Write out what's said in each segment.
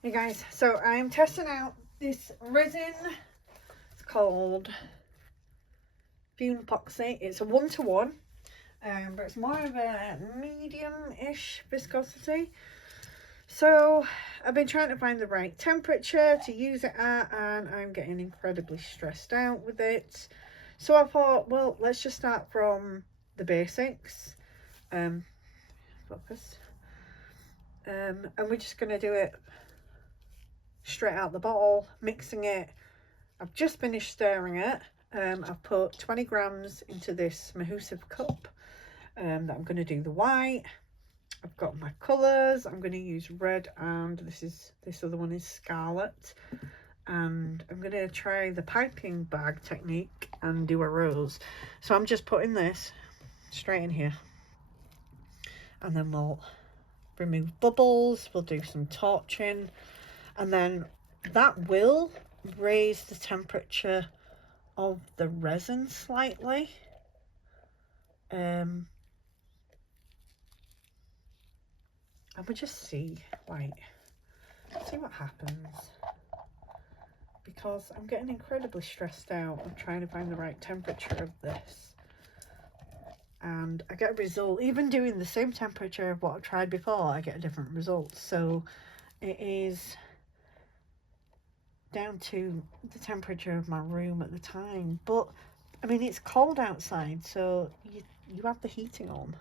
Hey guys, so I'm testing out this resin. It's called Funepoxy. It's a 1-to-1, but it's more of a medium-ish viscosity. So I've been trying to find the right temperature to use it at, and I'm getting incredibly stressed out with it. So I thought, well, let's just start from the basics. Focus. And we're just going to do it straight out the bottle, mixing it. I've just finished stirring it. I've put 20 grams into this Mahusive cup that I'm going to do the white. I've got my colours. I'm going to use red, and this other one is Scarlett. And I'm going to try the piping bag technique and do a rose. So I'm just putting this straight in here, and then we'll remove bubbles. We'll do some torching, and then that will raise the temperature of the resin slightly. And we'll just see what happens, because I'm getting incredibly stressed out. I'm trying to find the right temperature of this, and I get a result. Even doing the same temperature of what I've tried before, I get a different result. So it is down to the temperature of my room at the time. But I mean, it's cold outside, so you have the heating on,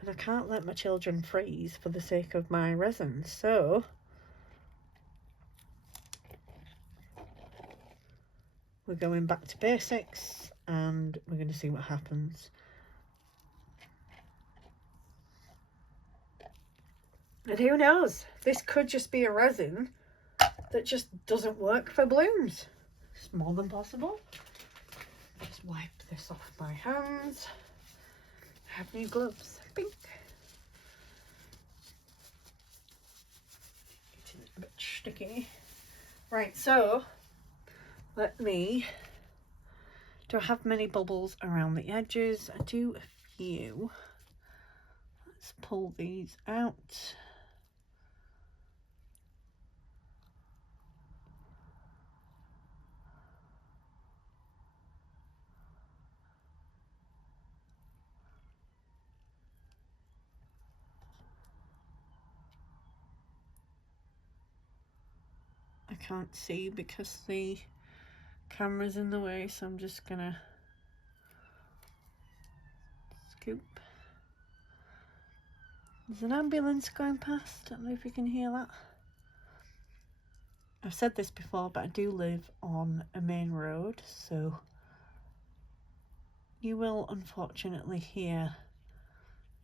and I can't let my children freeze for the sake of my resin. So we're going back to basics, and we're going to see what happens. And who knows, this could just be a resin that just doesn't work for blooms. It's more than possible. Just wipe this off my hands. I have new gloves. Pink. It's a bit sticky. Right, so let me... Do I have many bubbles around the edges? I do a few. Let's pull these out. I can't see because the camera's in the way, so I'm just gonna scoop. There's an ambulance going past. I don't know if you can hear that. I've said this before, but I do live on a main road, so you will unfortunately hear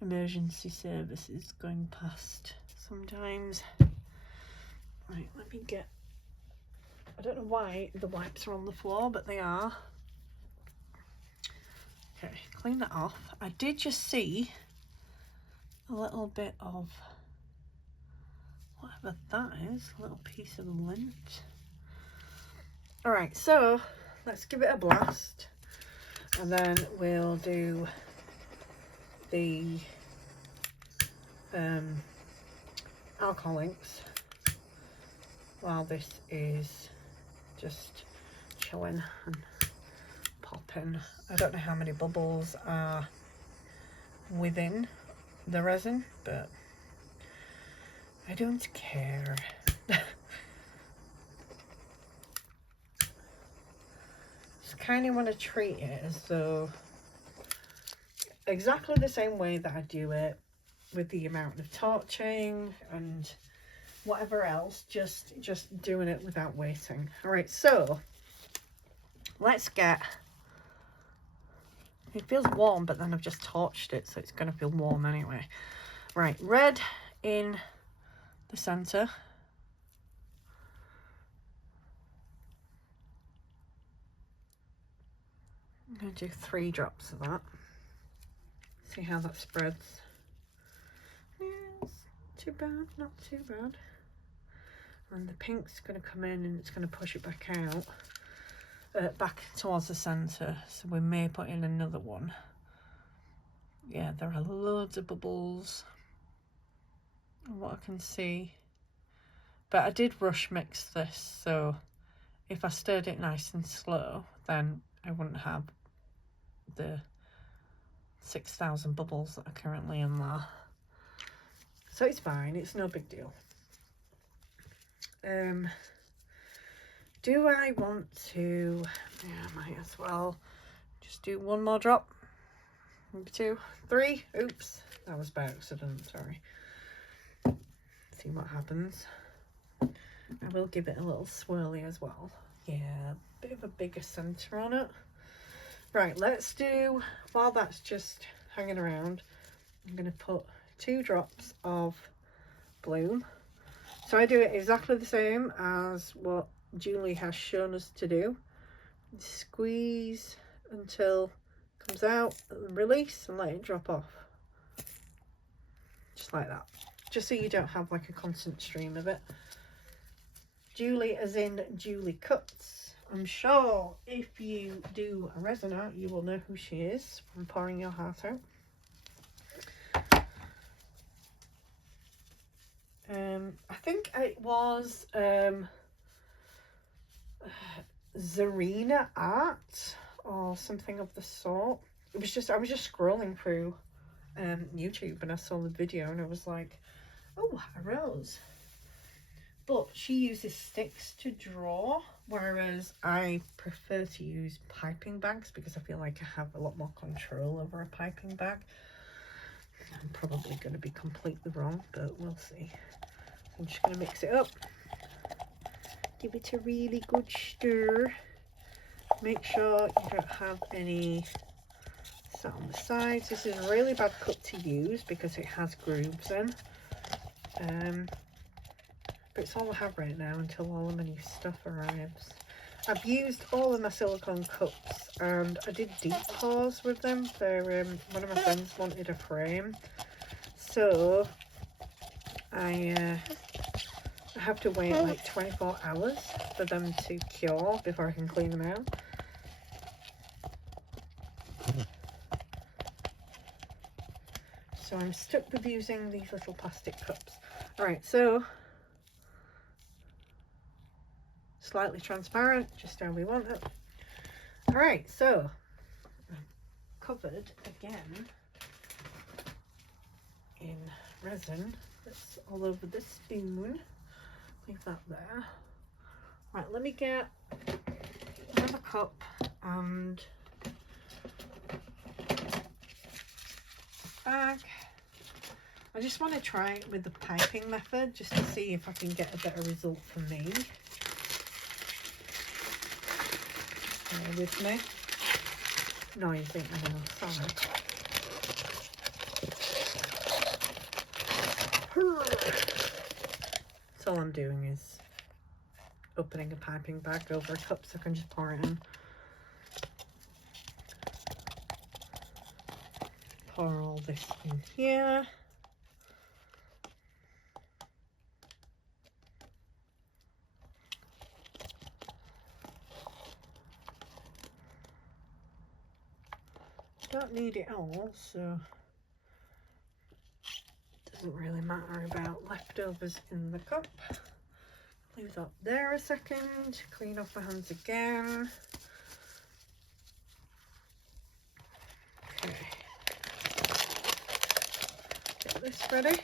emergency services going past sometimes. Right, let me get... I don't know why the wipes are on the floor, but they are. Okay, clean that off. I did just see a little bit of whatever that is, a little piece of lint. Alright, so let's give it a blast, and then we'll do the alcohol inks while this is just chilling and popping. I don't know how many bubbles are within the resin, but I don't care. Just kind of want to treat it as though exactly the same way that I do it with the amount of torching and whatever else, just doing it without waiting. All right, so let's get... It feels warm, but then I've just torched it, so it's going to feel warm anyway. Right, red in the center. I'm going to do 3 drops of that. See how that spreads. Yes, too bad, not too bad. And the pink's going to come in and it's going to push it back out, back towards the center. So we may put in another one. Yeah, there are loads of bubbles. And what I can see, But I did rush mix this, so if I stirred it nice and slow, then I wouldn't have the 6,000 bubbles that are currently in there. So it's fine, it's no big deal. Do I want to, yeah, I might as well just do one more drop. Maybe 2, 3, oops, that was by accident, sorry. See what happens. I will give it a little swirly as well. Yeah, a bit of a bigger centre on it. Right, let's do, while that's just hanging around, I'm going to put 2 drops of bloom. So I do it exactly the same as what Julie has shown us to do. Squeeze until it comes out, and release and let it drop off. Just like that. Just so you don't have like a constant stream of it. Julie as in Julie Cuts. I'm sure if you do a resin art, you will know who she is from Pouring Your Heart Out. I think it was Zarina Art or something of the sort. It was just, I was just scrolling through YouTube and I saw the video and I was like, oh, a rose. But she uses sticks to draw, whereas I prefer to use piping bags because I feel like I have a lot more control over a piping bag. I'm probably going to be completely wrong, but we'll see. I'm just going to mix it up. Give it a really good stir. Make sure you don't have any sat on the sides. This is a really bad cup to use because it has grooves in. But it's all I have right now until all of my new stuff arrives. I've used all of my silicone cups and I did deep pours with them. They're, one of my friends wanted a frame. So I have to wait like 24 hours for them to cure before I can clean them out. So I'm stuck with using these little plastic cups. Alright, so slightly transparent, just how we want it. Alright, so I'm covered again in resin that's all over the spoon. Leave that there. Right, let me get another cup and a bag. I just want to try it with the piping method just to see if I can get a better result for me. Bear with me. No, you think I know, sorry. So all I'm doing is opening a piping bag over a cup so I can just pour it in. Pour all this in here. Don't need it all, so it doesn't really matter about leftovers in the cup. Leave that there a second, clean off my hands again. Okay. Get this ready.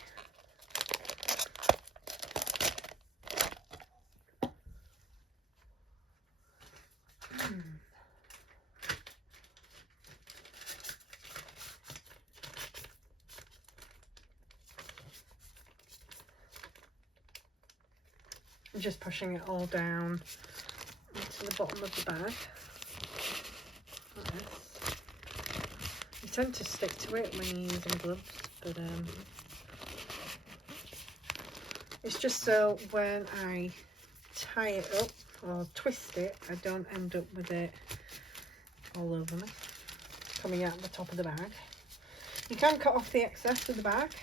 I'm just pushing it all down into the bottom of the bag. Like this. You tend to stick to it when you're using gloves, but it's just so when I tie it up or twist it, I don't end up with it all over me, coming out the top of the bag. You can cut off the excess of the bag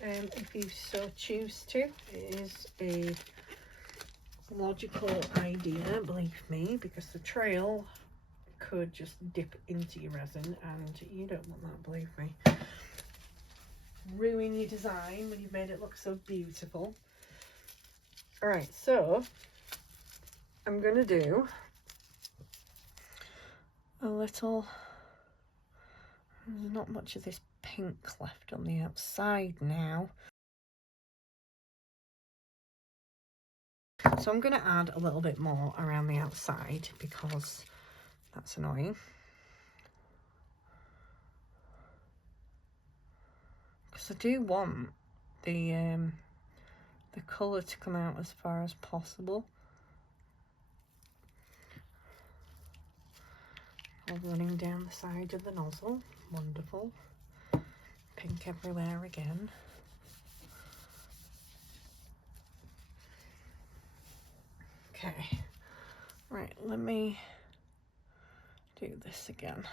if you so choose to. It is a logical idea, believe me, because the trail could just dip into your resin and you don't want that, believe me. Ruin your design when you've made it look so beautiful. Alright, so I'm going to do a little, there's not much of this pink left on the outside now. So I'm going to add a little bit more around the outside because that's annoying. Because I do want the colour to come out as far as possible. All running down the side of the nozzle. Wonderful. Pink everywhere again. Okay. Right, let me do this again.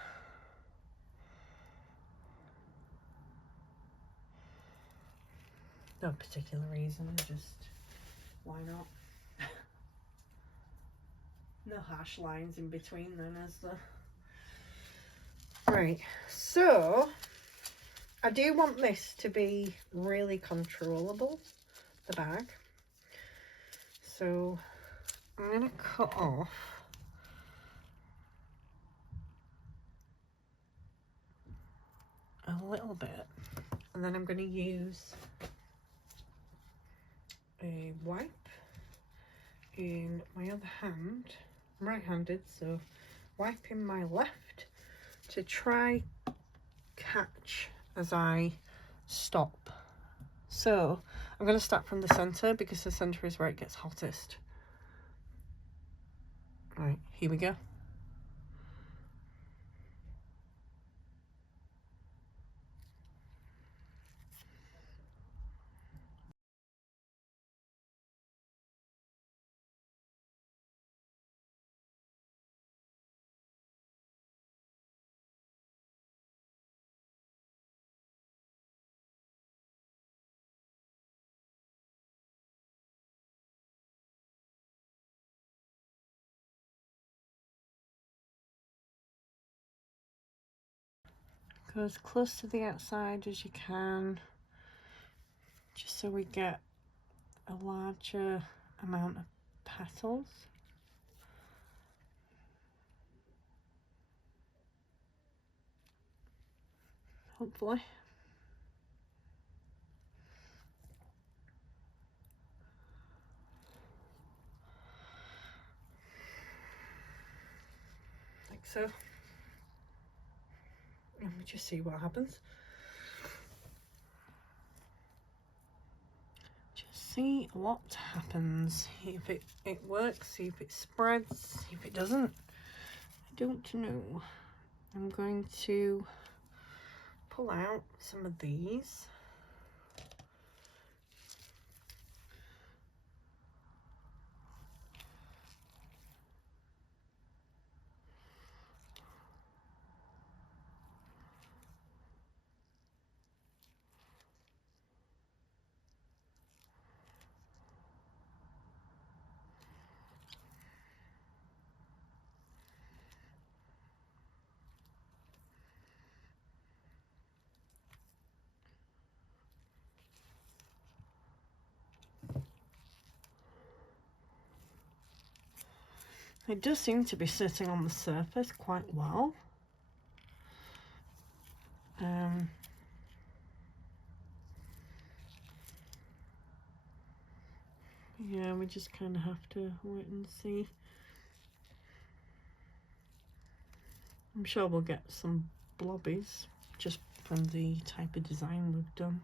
No particular reason, just why not? No harsh lines in between then, is there? Right, so I do want this to be really controllable, the bag. So I'm going to cut off a little bit, and then I'm going to use a wipe in my other hand. I'm right-handed, so wipe in my left to try catch as I stop. So I'm going to start from the center because the center is where it gets hottest. Right, here we go. Go as close to the outside as you can, just so we get a larger amount of petals. Hopefully. Like so. Let me just see what happens. Just see what happens. If it works, see if it spreads, see if it doesn't. I don't know. I'm going to pull out some of these. It does seem to be sitting on the surface quite well. Yeah, we just kind of have to wait and see. I'm sure we'll get some blobbies just from the type of design we've done.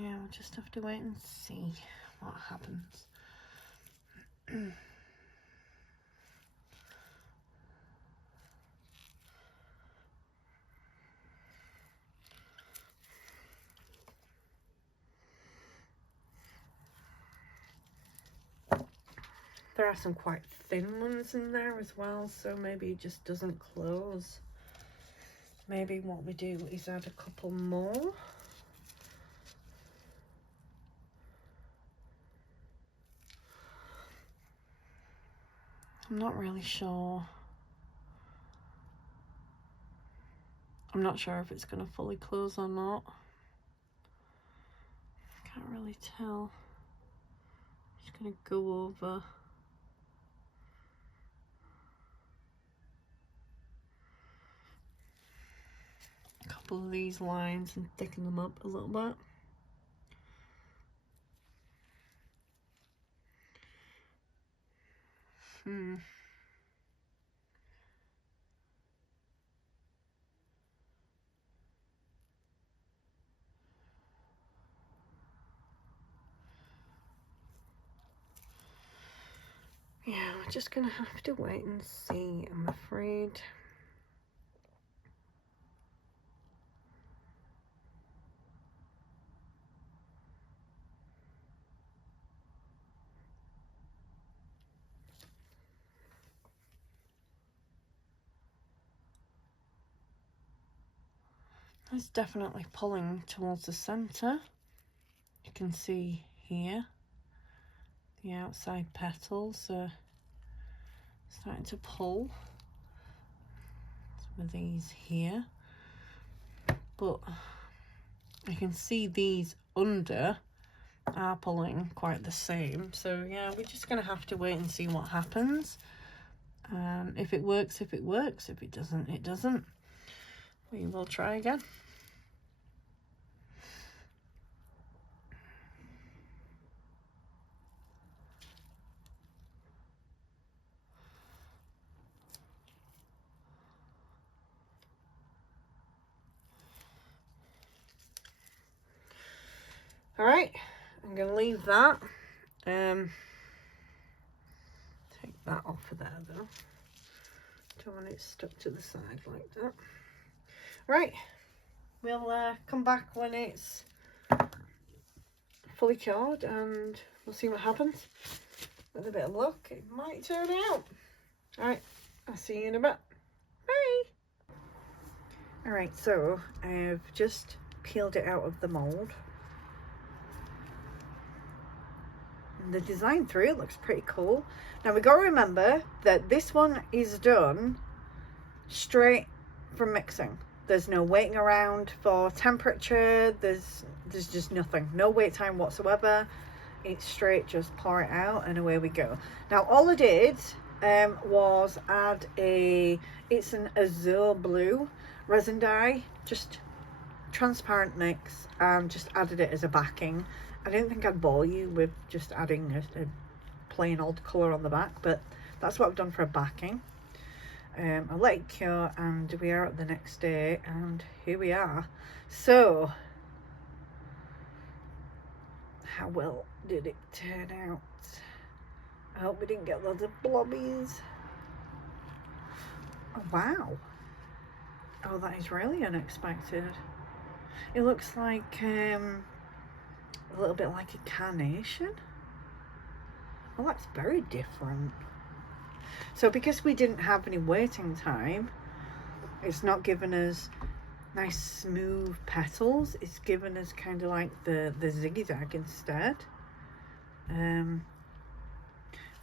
Yeah, we'll just have to wait and see what happens. There are some quite thin ones in there as well, so maybe it just doesn't close. Maybe what we do is add a couple more. I'm not really sure. I'm not sure if it's going to fully close or not. Can't really tell. Just gonna go over a couple of these lines and thicken them up a little bit. Yeah, we're just gonna have to wait and see, I'm afraid. It's definitely pulling towards the centre. You can see here the outside petals are starting to pull. Some of these here, but I can see these under are pulling quite the same. So yeah, we're just gonna have to wait and see what happens. If it works, if it works. If it doesn't, it doesn't. We will try again. All right, I'm gonna leave that. Take that off of there though. Don't want it stuck to the side like that. Right, we'll come back when it's fully cured and we'll see what happens. With a bit of luck, it might turn out. All right, I'll see you in a bit. Bye. All right, so I've just peeled it out of the mold. The design through it looks pretty cool. Now we got to remember that this one is done straight from mixing. There's no waiting around for temperature. There's just nothing, no wait time whatsoever. It's straight, just pour it out and away we go. Now all I did was add it's an Azure blue resin dye, just transparent mix, and just added it as a backing. I didn't think I'd bore you with just adding a plain old colour on the back, but that's what I've done for a backing. I let it cure and we are at the next day and here we are. So, how well did it turn out? I hope we didn't get loads of blobbies. Oh, wow. Oh, that is really unexpected. It looks like a little bit like a carnation. Well, that's very different. So because we didn't have any waiting time, it's not given us nice smooth petals. It's given us kind of like the zigzag instead. We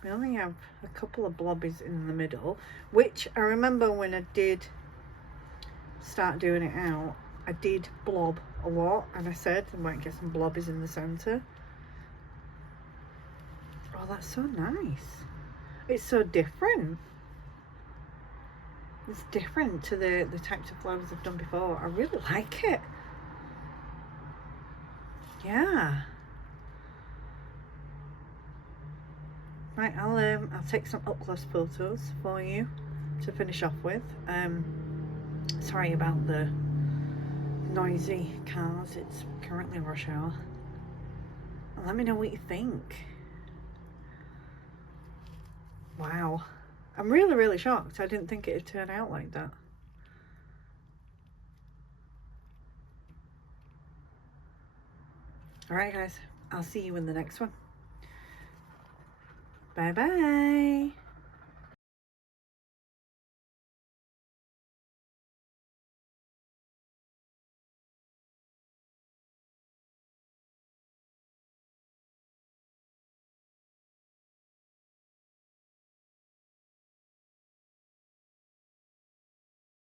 only have a couple of blobbies in the middle, which I remember when I did start doing it out, I did blob a lot, and I said I might get some blobbies in the centre. Oh, that's so nice. It's so different. It's different to the types of flowers I've done before. I really like it. Yeah. Right, I'll take some up close photos for you to finish off with. Sorry about the noisy cars. It's currently rush hour. And let me know what you think. Wow. I'm really shocked. I didn't think it would turn out like that. Alright guys, I'll see you in the next one. Bye bye.